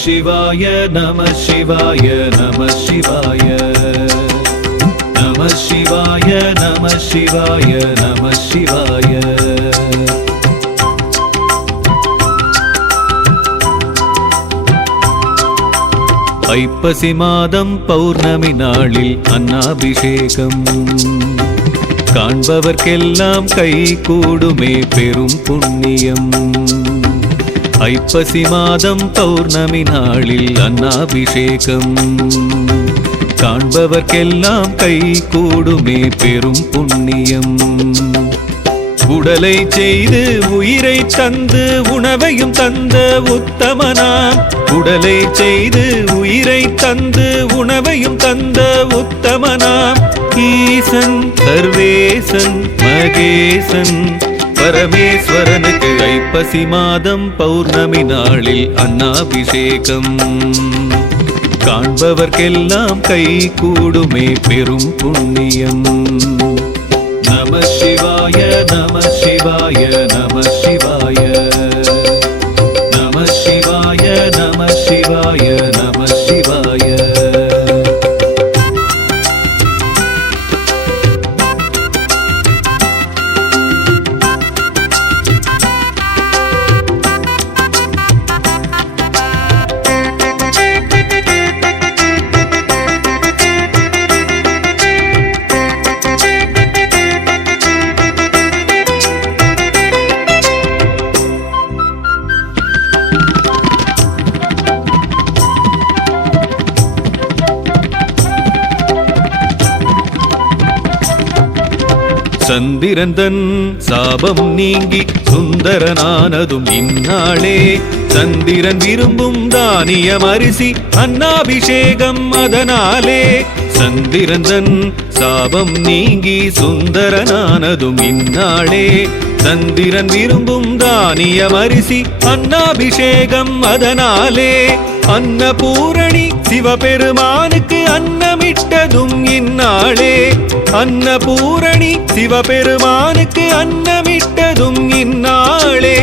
शिवाय नमः शिवाय नमः शिवाय नमः शिवाय नमः शिवाय नमः शिवाय ஐப்பசி மாதம் பௌர்ணமி நாளில் அன்னாபிஷேகம் காண்பவர்க்கெல்லாம் கை கூடுமே பெரும் புண்ணியம். ஐப்பசி மாதம் பௌர்ணமி நாளில் அன்னாபிஷேகம் காண்பவர்க்கெல்லாம் கை கூடுமே பெரும் புண்ணியம். உடலை செய்து உயிரை தந்து உணவையும் தந்த உத்தமனாம். உடலை செய்து உயிரை தந்து உணவையும் தந்த உத்தமனாம். ஈசன் சர்வேசன் மகேசன் பரமேஸ்வரனுக்கு ஐப்பசி மாதம் பௌர்ணமி நாளில் அன்னாபிஷேகம் காண்பவர்க்கெல்லாம் கை கூடுமே பெரும் புண்ணியம். நம சிவாய நம சிவாய நம சிவாய நம சிவாய நம சிவாய நம சிவாய. சந்திரந்தன் சாபம் நீங்கி சுந்தரனானதும் இந்நாளே. சந்திரன் விரும்பும் தானியம் அரிசி அன்னாபிஷேகம் அதனாலே. சந்திரந்தன் சாபம் நீங்கி சுந்தரனானதும் இந்நாளே. சந்திரன் விரும்பும் தானியம் அரிசி அன்னாபிஷேகம் அதனாலே. அன்னபூரணி சிவபெருமானுக்கு அன்னமிட்டதும் இந்நாளே. அன்னபூரணி சிவபெருமானுக்கு அன்னமிட்டதும் இந்நாளே.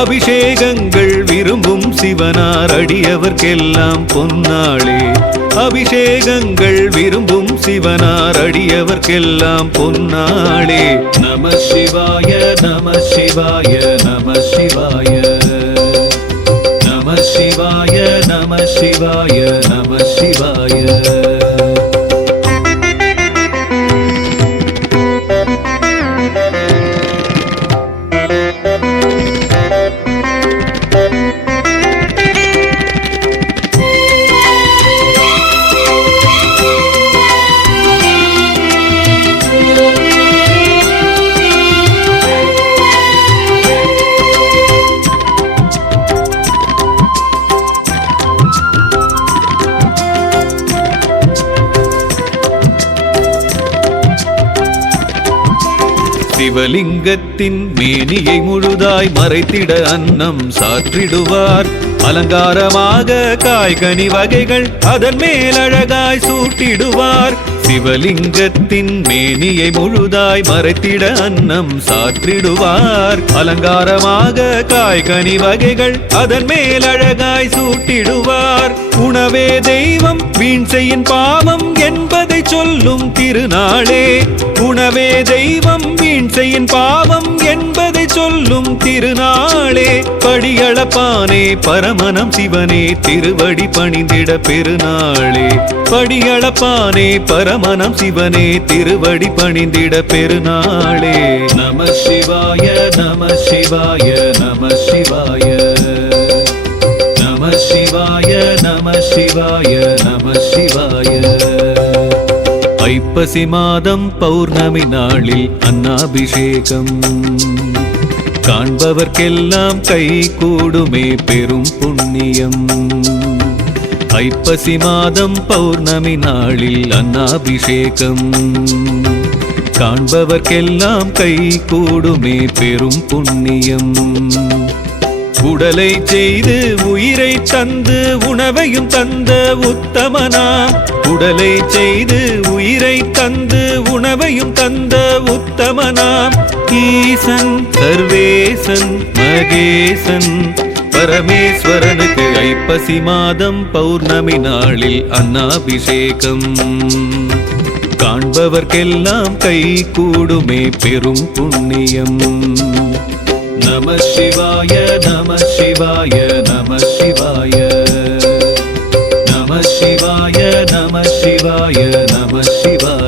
அபிஷேகங்கள் விரும்பும் சிவனார் அடியவர்க்கெல்லாம் பொன்னாளே. அபிஷேகங்கள் விரும்பும் சிவனார் அடியவர்க்கெல்லாம் பொன்னாளே. நம சிவாய நம சிவாய நம சிவாய நம சிவாய நம சிவாய நம சிவாய. சிவலிங்கத்தின் மேனியை முழுதாய் மறைத்திட அன்னம் சாற்றிடுவார். அலங்காரமாக காய்கனி வகைகள் அதன் மேல் அழகாய் சூட்டிடுவார். சிவலிங்கத்தின் மேனியை முழுதாய் மறைத்திட அன்னம் சாற்றிடுவார். அலங்காரமாக காய்கனி வகைகள் அதன் மேல் அழகாய் சூட்டிடுவார். உணவே தெய்வம் வீண் செய்யின் பாவம் என்பதை சொல்லும் திருநாளே. உணவே தெய்வம் வீண் செய்யின் பாவம் என்பதை சொல்லும் திருநாளே. படியளப்பானே பரமனம் சிவனே திருவடி பணிந்திட பெருநாளே. படியளப்பானே பரமனம் சிவனே திருவடி பணிந்திட பெருநாளே. நம சிவாய நம சிவாய நம சிவாய நம சிவாய நம சிவாய நம சிவாய. ஐப்பசி மாதம் பௌர்ணமி நாளில் அன்னாபிஷேகம் காண்பவர்க்கெல்லாம் கை கூடுமே பெரும் புண்ணியம். ஐப்பசி மாதம் பௌர்ணமி நாளில் அன்னாபிஷேகம் காண்பவர்க்கெல்லாம் கை கூடுமே பெரும் புண்ணியம். உடலை செய்து உயிரை தந்து உணவையும் தந்த உத்தமனாம். உடலை செய்து உயிரை தந்து உணவையும் தந்த உத்தமனாம். ஈசன் சர்வேசன் மகேசன் பரமேஸ்வரனுக்கு ஐப்பசி மாதம் பௌர்ணமி நாளில் அன்னாபிஷேகம் காண்பவர்க்கெல்லாம் கை கூடுமே பெரும் புண்ணியம். நம சிவாய நம சிவாய நம சிவாய நம சிவாய நம சிவாய நம சிவாய.